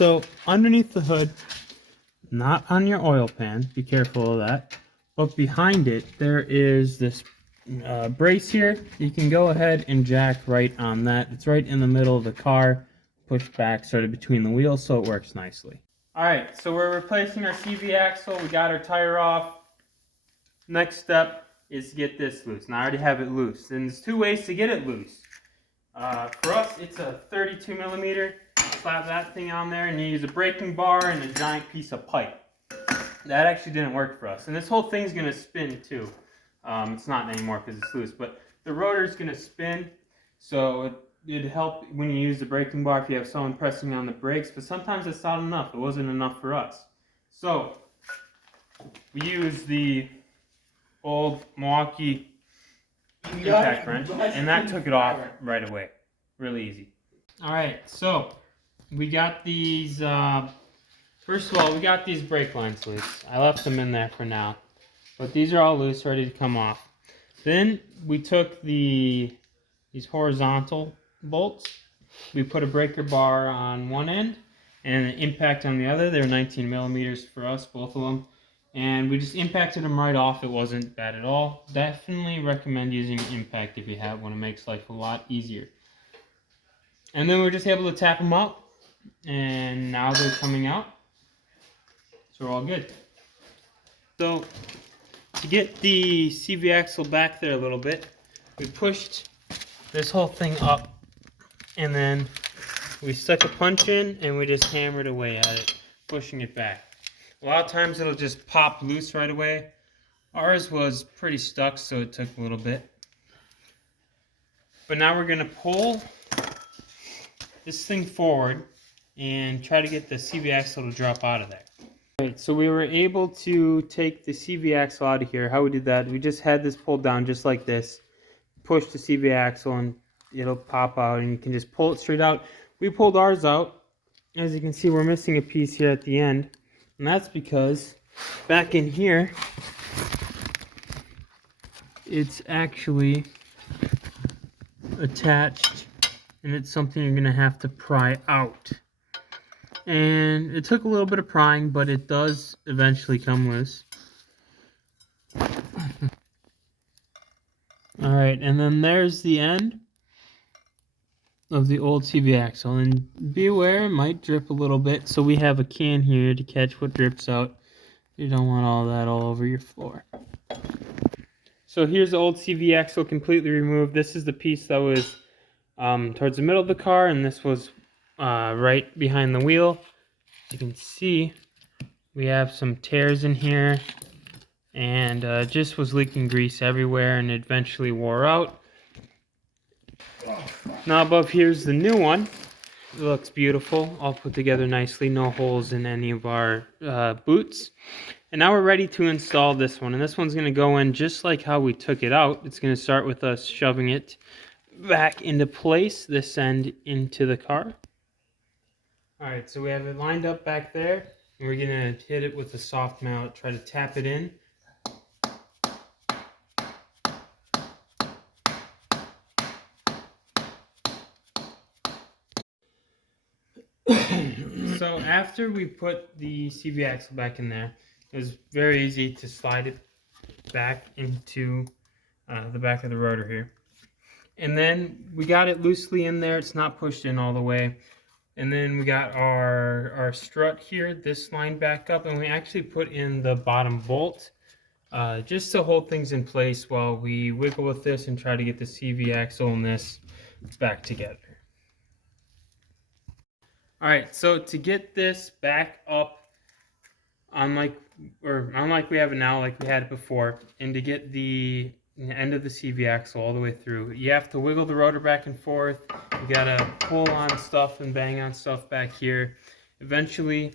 So underneath the hood, not on your oil pan, be careful of that, but behind it there is this brace here. You can go ahead and jack right on that. It's right in the middle of the car, push back sort of between the wheels, so it works nicely. Alright, so we're replacing our CV axle. We got our tire off. Next step is to get this loose. And I already have it loose. And there's two ways to get it loose. For us, it's a 32 millimeter. Slap that thing on there, and you use a braking bar and a giant piece of pipe. That actually didn't work for us. And this whole thing's going to spin too. It's not anymore because it's loose. But the rotor's going to spin, so it'd help when you use the braking bar if you have someone pressing on the brakes. But sometimes it's not enough. It wasn't enough for us. So we use the old Milwaukee impact wrench, and that took it off right away. Really easy. Alright, so we got these, first of all, we got these brake lines loose. I left them in there for now. But these are all loose, ready to come off. Then we took these horizontal bolts. We put a breaker bar on one end and an impact on the other. They're 19 millimeters for us, both of them. And we just impacted them right off. It wasn't bad at all. Definitely recommend using impact if you have one. It makes life a lot easier. And then we're just able to tap them out. And now they're coming out. So we're all good. So to get the CV axle back there a little bit, we pushed this whole thing up. And then we stuck a punch in and we just hammered away at it, pushing it back. A lot of times it'll just pop loose right away. Ours was pretty stuck, so it took a little bit. But now we're going to pull this thing forward and try to get the CV axle to drop out of there. Alright, so we were able to take the CV axle out of here. How we did that, we just had this pulled down just like this. Push the CV axle and it'll pop out and you can just pull it straight out. We pulled ours out. As you can see, we're missing a piece here at the end. And that's because back in here, it's actually attached and it's something you're going to have to pry out. And it took a little bit of prying, but it does eventually come loose. Alright, and then there's the end of the old CV axle. And beware, it might drip a little bit. So we have a can here to catch what drips out. You don't want all that all over your floor. So here's the old CV axle completely removed. This is the piece that was towards the middle of the car, and this was right behind the wheel. As you can see, we have some tears in here, and just was leaking grease everywhere, and it eventually wore out. Now above here's the new one. It looks beautiful, all put together nicely, no holes in any of our boots. And now we're ready to install this one, and this one's going to go in just like how we took it out. It's going to start with us shoving it back into place, this end into the car. Alright, so we have it lined up back there, and we're going to hit it with a soft mallet, try to tap it in. So after we put the CV axle back in there, it was very easy to slide it back into the back of the rotor here. And then we got it loosely in there. It's not pushed in all the way. And then we got our strut here, this line back up, and we actually put in the bottom bolt just to hold things in place while we wiggle with this and try to get the CV axle and this back together. Alright, so to get this back up, unlike we have it now, like we had it before, and to get the end of the CV axle all the way through, you have to wiggle the rotor back and forth. You gotta pull on stuff and bang on stuff back here. Eventually,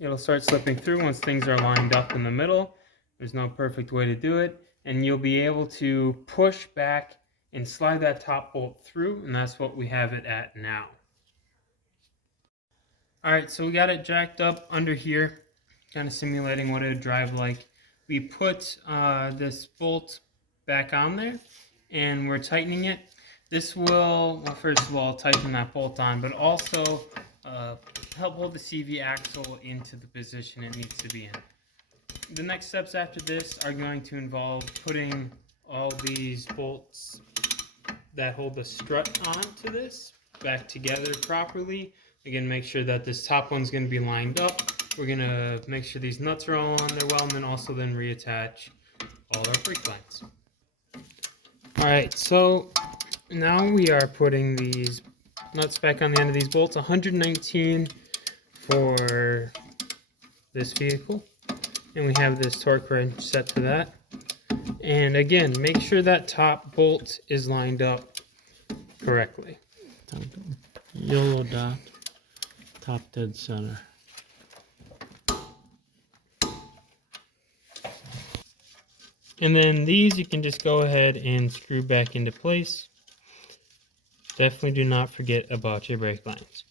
it'll start slipping through once things are lined up in the middle. There's no perfect way to do it, and you'll be able to push back and slide that top bolt through, and that's what we have it at now. Alright, so we got it jacked up under here, kind of simulating what it would drive like. We put this bolt back on there, and we're tightening it. This will, well, first of all, tighten that bolt on, but also help hold the CV axle into the position it needs to be in. The next steps after this are going to involve putting all these bolts that hold the strut onto this back together properly. Again, make sure that this top one's going to be lined up. We're going to make sure these nuts are all on there well, and then also then reattach all our brake lines. Alright, so now we are putting these nuts back on the end of these bolts. 119 for this vehicle, and we have this torque wrench set to that. And again, make sure that top bolt is lined up correctly. Yellow dot, top dead center. And then these you can just go ahead and screw back into place. Definitely do not forget about your brake lines.